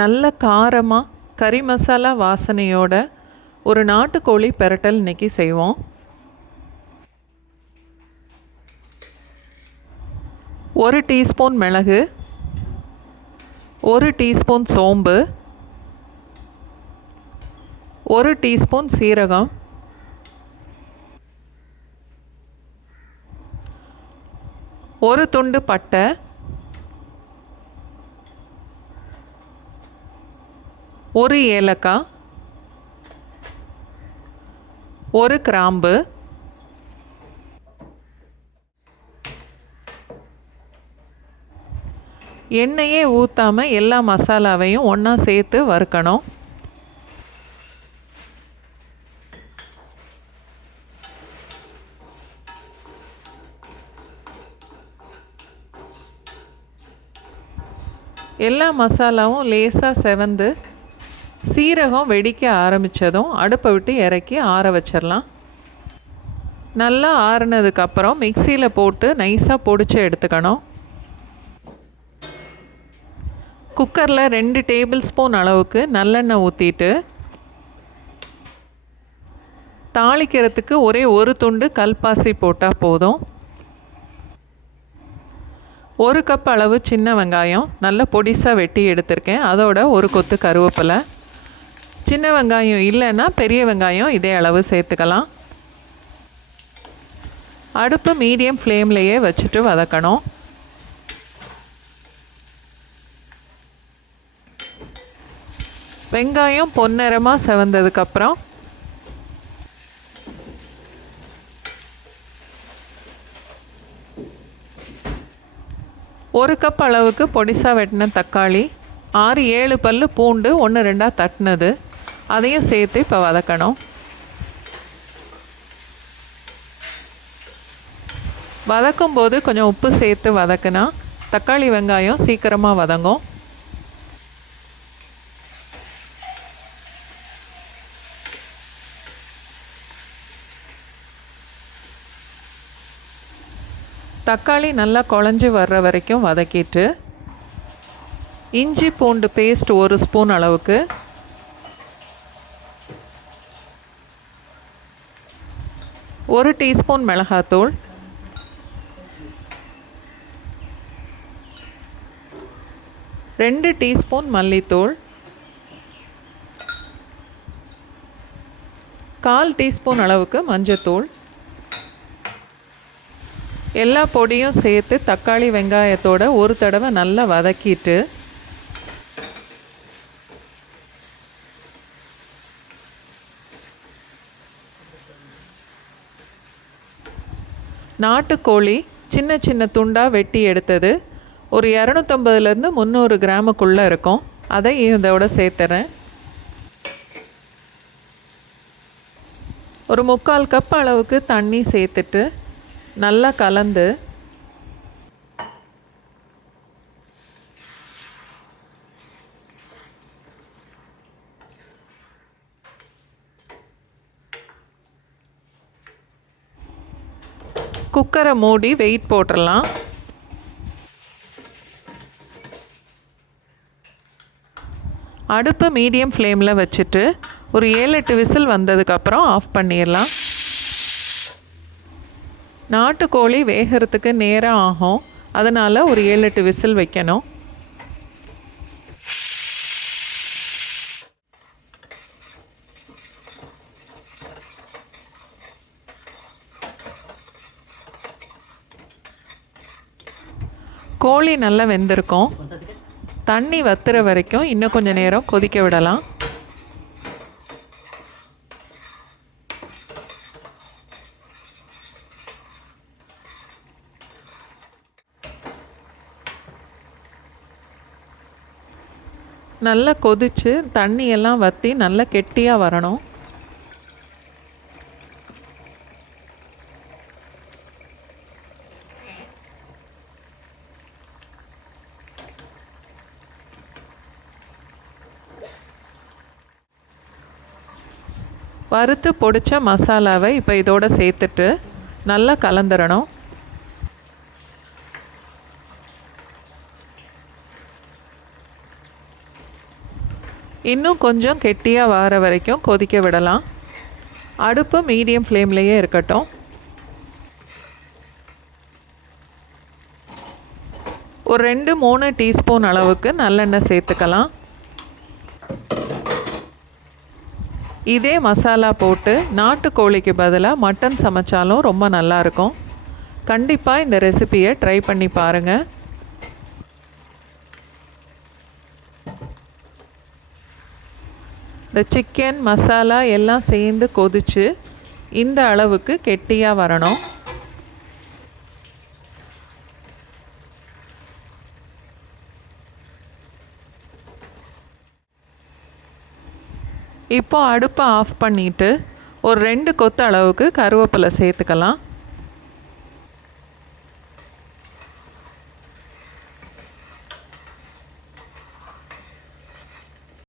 நல்ல காரமாக கறி மசாலா வாசனையோட ஒரு நாட்டுக்கோழி பிரட்டல் இன்றைக்கி செய்வோம். ஒரு டீஸ்பூன் மிளகு, ஒரு டீஸ்பூன் சோம்பு, ஒரு டீஸ்பூன் சீரகம், ஒரு துண்டு பட்டை, ஒரு ஏலக்காய், ஒரு கிராம்பு, எண்ணெயே ஊற்றாமல் எல்லா மசாலாவையும் ஒன்றா சேர்த்து வறுக்கணும். எல்லா மசாலாவும் லேசாக செவந்து சீரகம் வெடிக்க ஆரம்பித்ததும் அடுப்பை விட்டு இறக்கி ஆற வச்சிடலாம். நல்லா ஆறுனதுக்கப்புறம் மிக்சியில் போட்டு நைஸாக பொடிச்சு எடுத்துக்கணும். குக்கரில் 2 டேபிள் ஸ்பூன் அளவுக்கு நல்லெண்ணெய் ஊற்றிட்டு தாளிக்கிறதுக்கு ஒரே ஒரு துண்டு கல்பாசி போட்டால் போதும். 1 கப் அளவு சின்ன வெங்காயம் நல்ல பொடிசாக வெட்டி எடுத்திருக்கேன். அதோட ஒரு கொத்து கருவேப்பிலை. சின்ன வெங்காயம் இல்லைன்னா பெரிய வெங்காயம் இதே அளவு சேர்த்துக்கலாம். அடுப்பு மீடியம் ஃப்ளேம்லேயே வச்சுட்டு வதக்கணும். வெங்காயம் பொன்னிறமாக செவந்ததுக்கப்புறம் ஒரு கப் அளவுக்கு பொடிசாக வெட்டின தக்காளி, 6-7 பல்லு பூண்டு 1-2 தட்டினது, அதையும் சேர்த்து இப்போ வதக்கணும். வதக்கும்போது கொஞ்சம் உப்பு சேர்த்து வதக்குனா தக்காளி வெங்காயம் சீக்கிரமாக வதங்கும். தக்காளி நல்லா குழஞ்சி வர்ற வரைக்கும் வதக்கிட்டு இஞ்சி பூண்டு பேஸ்ட் 1 ஸ்பூன் அளவுக்கு, ஒரு டீஸ்பூன் மிளகாத்தூள், ரெண்டு டீஸ்பூன் மல்லித்தூள், 1/4 டீஸ்பூன் அளவுக்கு மஞ்சத்தூள், எல்லா பொடியும் சேர்த்து தக்காளி வெங்காயத்தோட ஒரு தடவை நல்லா வதக்கிட்டு நாட்டுக்கோழி சின்ன சின்ன துண்டாக வெட்டி எடுத்தது ஒரு 250லேருந்து 300 கிராமுக்குள்ளே இருக்கும். அதை இதோட சேர்த்துறேன். ஒரு 3/4 கப் அளவுக்கு தண்ணி சேர்த்துட்டு நல்லா கலந்து குக்கரை மூடி வெயிட் போட்டுடலாம். அடுப்பு மீடியம் ஃப்ளேமில் வச்சுட்டு ஒரு 7-8 விசில் வந்ததுக்கப்புறம் ஆஃப் பண்ணிடலாம். நாட்டுக்கோழி வேகிறதுக்கு நேரம் ஆகும், அதனால் ஒரு 7-8 விசில் வைக்கணும். கோழி நல்லா வெந்திருக்கும். தண்ணி வத்துற வரைக்கும் இன்னும் கொஞ்சம் நேரம் கொதிக்க விடலாம். நல்லா கொதித்து தண்ணியெல்லாம் வற்றி நல்லா கெட்டியாக வரணும். வறுத்து பொடிச்ச மசாலாவை இப்போ இதோட சேர்த்துட்டு நல்லா கலந்துடணும். இன்னும் கொஞ்சம் கெட்டியாக வர வரைக்கும் கொதிக்க விடலாம். அடுப்பு மீடியம் ஃப்ளேம்லேயே இருக்கட்டும். ஒரு 2-3 டீஸ்பூன் அளவுக்கு நல்லெண்ணெய் சேர்த்துக்கலாம். இதே மசாலா போட்டு நாட்டுக்கோழிக்கு பதிலாக மட்டன் சமைச்சாலும் ரொம்ப நல்லாயிருக்கும். கண்டிப்பாக இந்த ரெசிபியை ட்ரை பண்ணி பாருங்கள். இந்த சிக்கன் மசாலா எல்லாம் சேர்ந்து கொதித்து இந்த அளவுக்கு கெட்டியாக வரணும். இப்போ அடுப்பை ஆஃப் பண்ணிவிட்டு ஒரு 2 கொத்து அளவுக்கு கருவேப்பிலை சேர்த்துக்கலாம்.